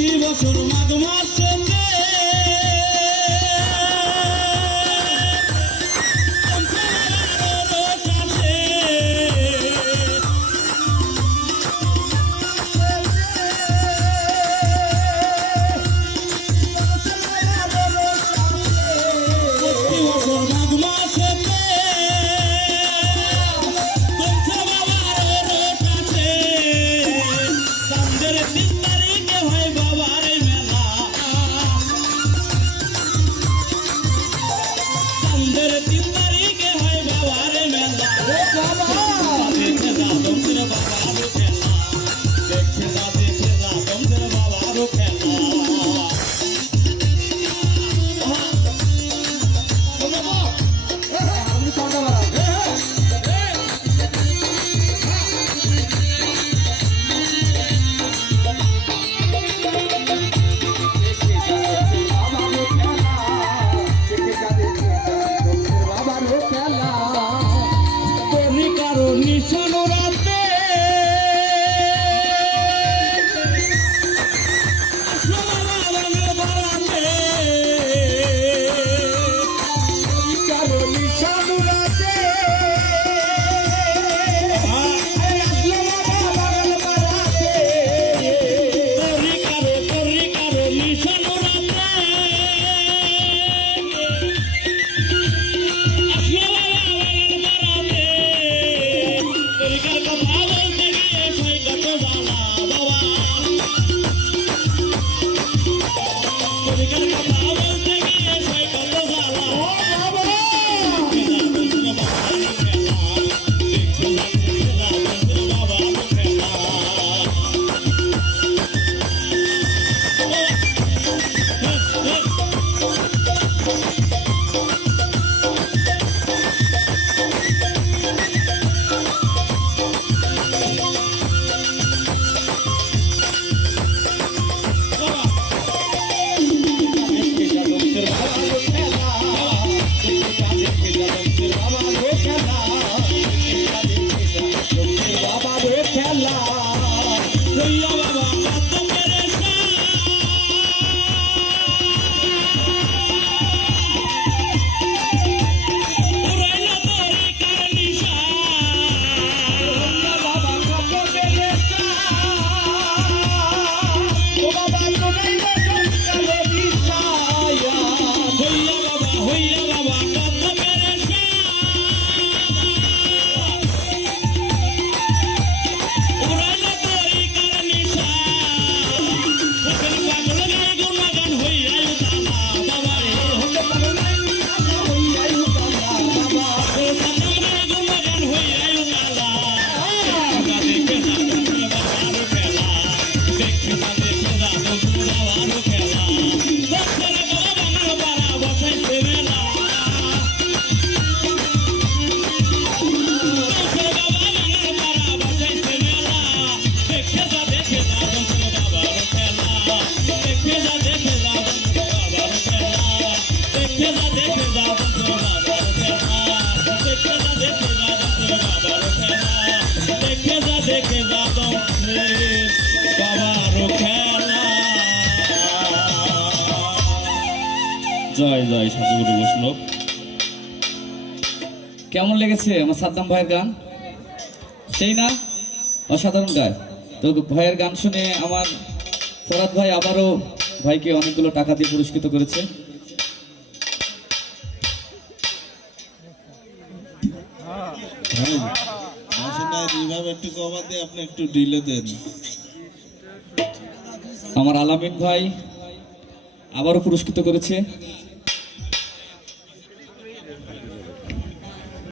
প্রতি বছর মাঘ বছর মাঘ মাসেতে Lay on জয় জয় কেমন লেগেছে আমার সাদ্দাম ভাইয়ের গান? সেই না? অসাধারণ গায়। তো ভাইয়ের গান শুনে আমার ফরাদ ভাই আবারও ভাইকে অনেকগুলো টাকা দিয়ে পুরস্কৃত করেছে। একটু আপনি একটু দেন আমার আলামিন ভাই আবারও পুরস্কৃত করেছে।